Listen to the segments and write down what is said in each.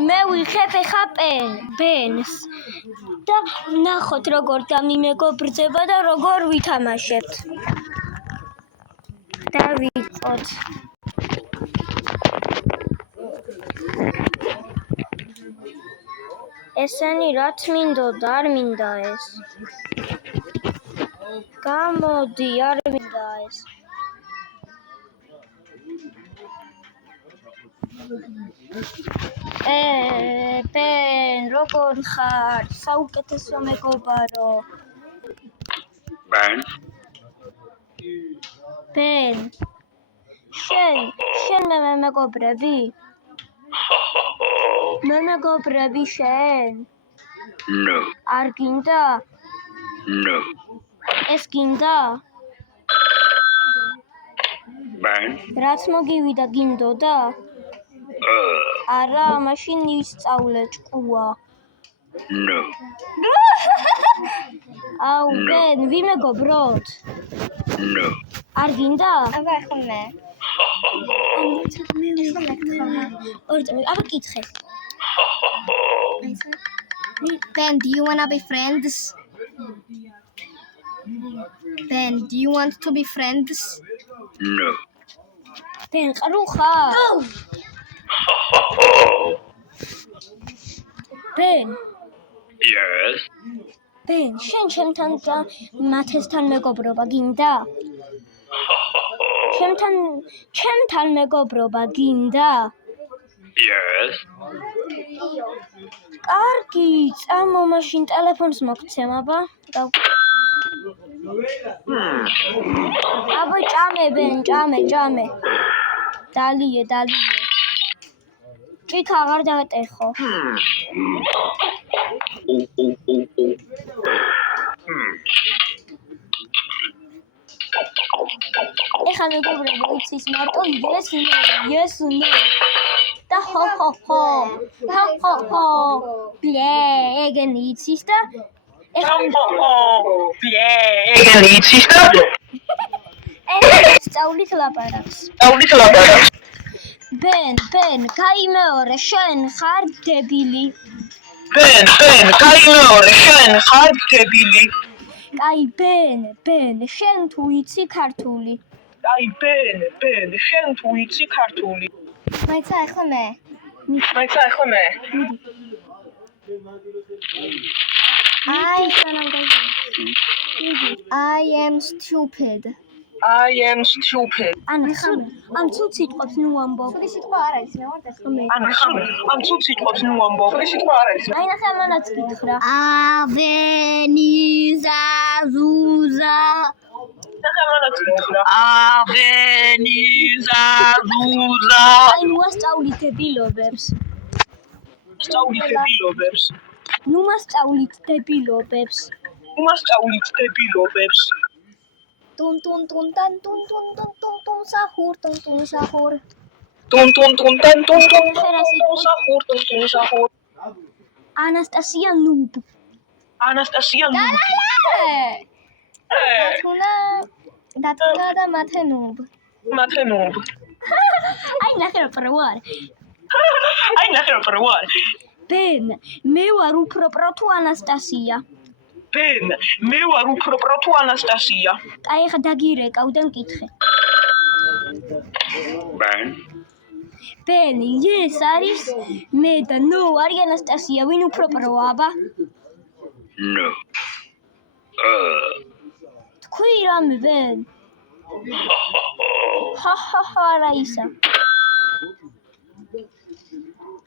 მე ვიხებ ეხა პენს და ნახოთ როგორ დამიმეგობრდება და როგორ ვითამაშებთ. დავიწყოთ. ესენი რაც მინდოდა, არ მინდა ეს. გამოდი, არ მინდა ეს. პენ, როგორ ხარ? საუკეთესო მეგობარო. პენ. შენ მე მეგობრები? მე მეგობრები შენ? No. არ გინდა? No. ეს გინდა? რაც მოგივიდა გინდოდა? არა, მაშინ ისწავლე ჭკუა. No. აუ, პენ, ვიმეგობროთ? No. არ გინდა? აბა ახლა მე. აბა კითხე. Ben, do you wanna be friends? Ben, do you want to be friends? No. პენ, ყრუ ხარ? პენ, Yes. პენ, შენ ჩემთან და მათესთან მეგობრობა გინდა? ჩემთან მეგობრობა გინდა? Yes. კარგი, წამო მაშინ ტელეფონს მოგცემ, აბა. აბა ჭამე, ბენ, ჭამე. დალიე. ჭიქა აღარ დაგატეხო. ეხლა მეგობრებო, იცის მარტო yes no. და ხო. ბლე, ეგენი იცის და ეხლა სწავლით ლაპარაკს. ბენ, გაიმეორე, შენ ხარ დებილი. კაი, ბენ, შენ თუ იცი ქართული. მაიცა ახლა მე. I am stupid. ან თუ სიტყვებს ნუ ამბობ. სული სიტყვა არ არის, მე ვარ დასწრებული. აი ნახე ამანაც გითხრა. Avenizazuza. აი ნუ ასწავლით დებილობებს. ნუ მასწავლით დებილობებს. Tun sahur. ანასტასია ნუბ. დათუნა და მათენუბ. აი ნახე რა ვარ. ბენ, მე ვარ უფრო პროტუ ანასტასია. აი ხა დაგირეკავ და მკითხე. ბენ, yes არის მე და no არის ანასტასია. ვინ უფრო პროა, აბა? No. თქვი რამე, ბენ. არა ისა.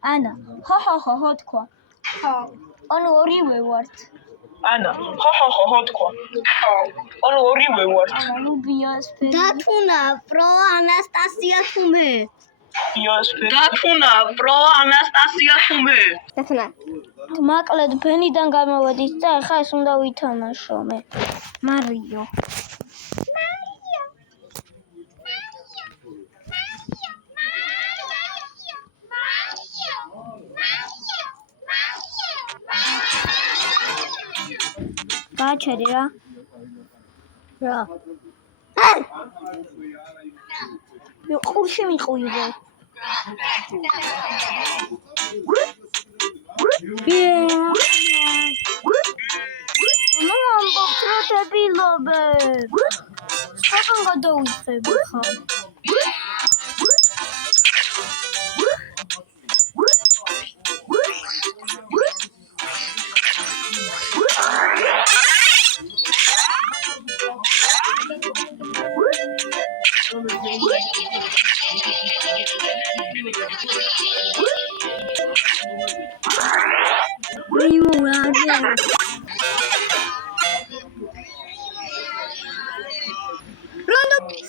ანა, ხო თქვა. ანუ ორივე ვართ. ლუბიას ფერი. დათუნა პრო ანასტასია თუ მე. დათუნა. მაკლედ ბენიდან გამოვედით და ახლა ეს უნდა ვითამაშო მე. მარიო. გაჩერე რა. ყურში მიყვივე. ეხება ხა.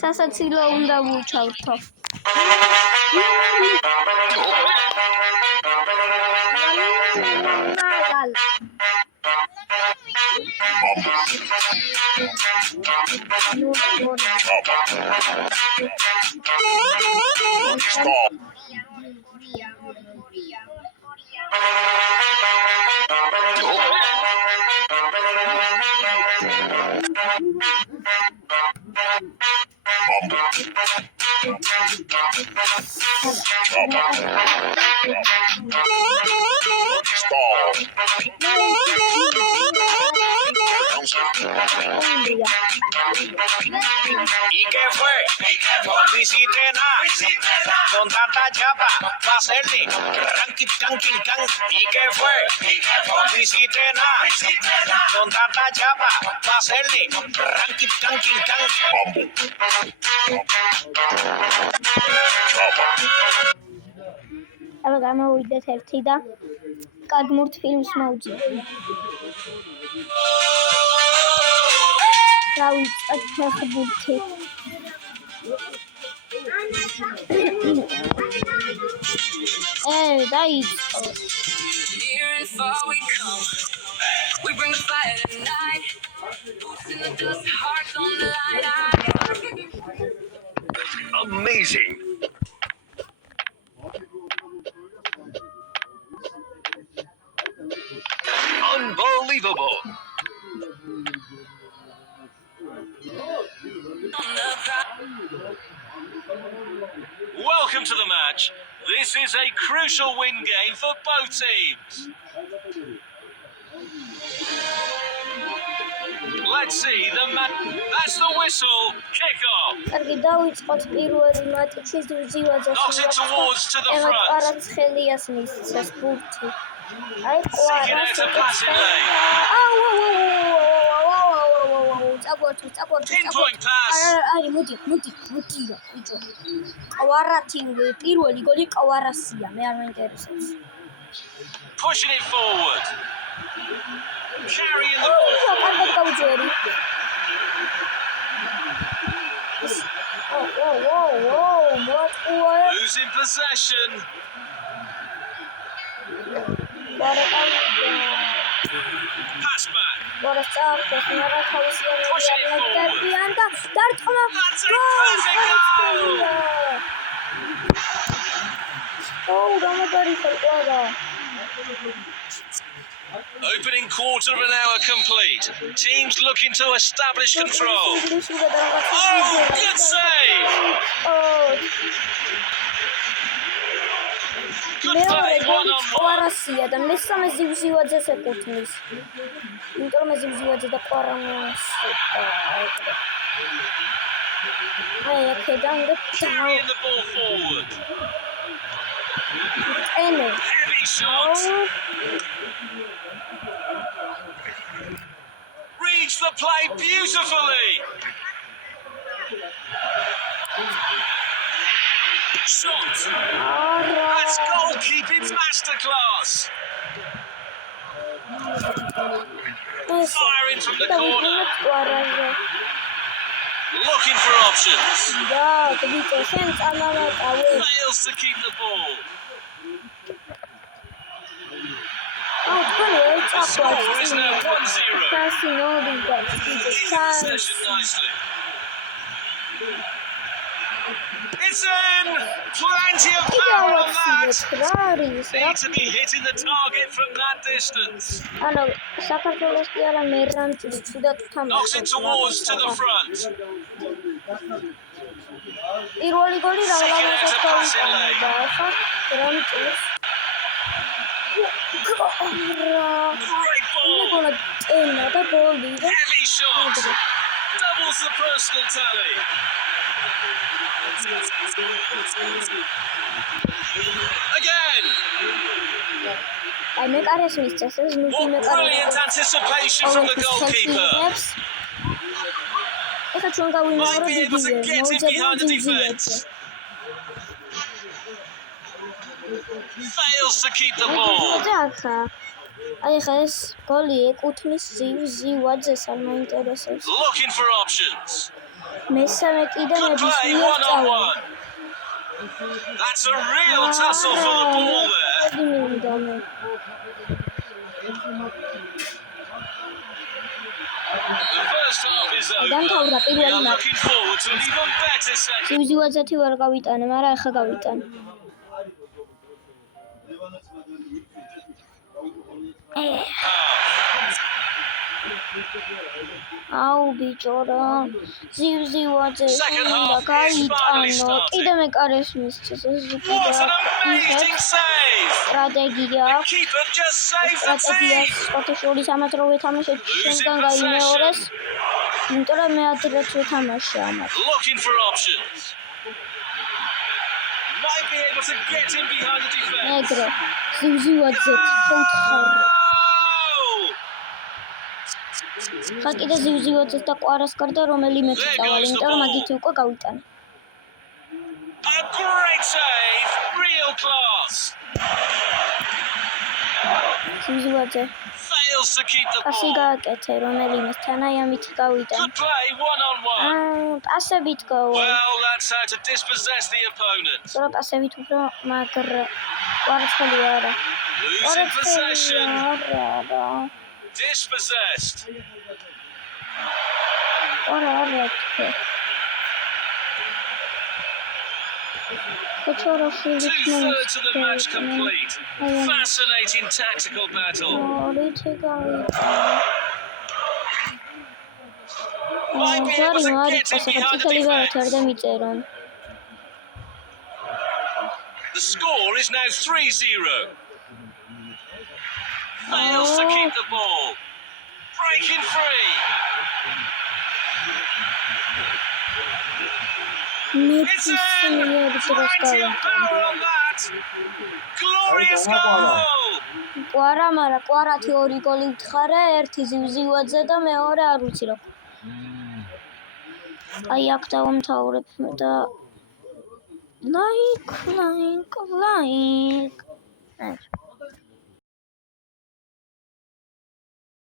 სასაცილო უნდა ვუჩავთო. ¿Y qué fue? No hiciste nada. Con tanta chapa, va a hacerle ranking, canking, can. ¿Y qué fue? No hiciste nada. Con tanta chapa, va a hacerle ranking, canking, can. აბა გამოვიდეთ ერთი და კადმურთ ფილმს მოვძიოთ. დავიწყეთ ფეხბურთი. დაიწყო. Near and far we come. We bring the fire tonight. Boots in the dust, hearts on the line. Amazing. Unbelievable. Welcome to the match. This is a crucial win game for both teams. Let's see the match. That's the whistle. Kick off. კარგი, დავიწყოთ პირველი მატჩი ზივზივაძე. Knocks it towards to the front. კვარაცხელიას მისცეს ბურთი. აი Seeking out a passing lane. Pinpoint pass. აი მოდი რა ბიჭო. კვარათი პირველი გოლი კვარასია, მე არ მაინტერესებს. Pushing it forward. Carrying the ball. კარგად გავუძვერი. Losing possession. Pass back. Pushing it forward. That's a perfect goal. Opening quarter of an hour complete. Teams looking to establish control. Oh, good save. Good play, one on one. კვარასია და მესამე ზივზივაძეს ეკუთვნის. იმიტომ რომ ზივზივაძე და კვარამოსი. აი აქედან და Carrying the ball forward. ენი. Heavy shot. Reads the play beautifully. Shot. That's goalkeeping's masterclass. Firing from the corner. Looking for options. Fails to keep the ball. The score is now 1-0. Possession nicely. It's in! Plenty of power on that! Need to be hitting the target from that distance. Knocks it towards to the front. Seeking out a passing lane. Great ball! Heavy shot! Doubles the personal tally. Again. აი მეკარეს მისცეს ეს ნუ What brilliant anticipation from the goalkeeper. ეხლა ჩვენ Might გავიმეორებ be able to get in behind the defense. Fails to keep the ball. ახლა აი ხა ეს გოლი ეკუთვნის ზივაძეს არ მაინტერესებს Looking for options. მესამე კიდე Good play, ნებისმიერ one on one. That's a real tussle for the ball there. The first half is over. დამთავრდა We პირველი are მატჩი looking forward to an even better second. ზივაძეთი ვერ გავიტანე მაგრამ ახლა გავიტანე აუ ბიჭო ზივაძე უნდა გაიტანო კიდე მეკარეს მისცეს ეს What an amazing save! სტრატეგია The keeper just saved the სტრატეგიას team. სპორტშორის ამათროვე თამაშეთ შენგან გაიმეორეს იმიტომ რომ მე ადრეც ვეთამაშე ამათ Looking for options. Might be able to get in behind the defense. ეგრე ზივაძე ხოთხარ ხა კიდე ზივაძეს და ყვარას გარდა რომელიმე წავალ იმიტომ რომ მაგით უკვე გავიტანე A great save. Real class. ზივაძე Fails to keep the პასი ball. გააკეთე რომელიმესთან აი ამით გავიტანე Good play, one on one. პასებით გავა Well, that's how to dispossess the opponent. სწორ პასებით უფრო მაგრა ყვარცხელი არა Losing possession. არა Dispossessed. არა Kochorashvili 2/3 of the match complete. Fascinating tactical battle. Might be able to get in behind the defense. The score is now 3-0. Fails to keep the ball. Breaking free. It's in. Plenty of power on that. Glorious goal. კვარა, მაგრამ კვარათი ორი გოლი ვთხარა, ერთი ზივაძე და მეორე არ ვიცი რა. აი აქ დავამთავრებ და like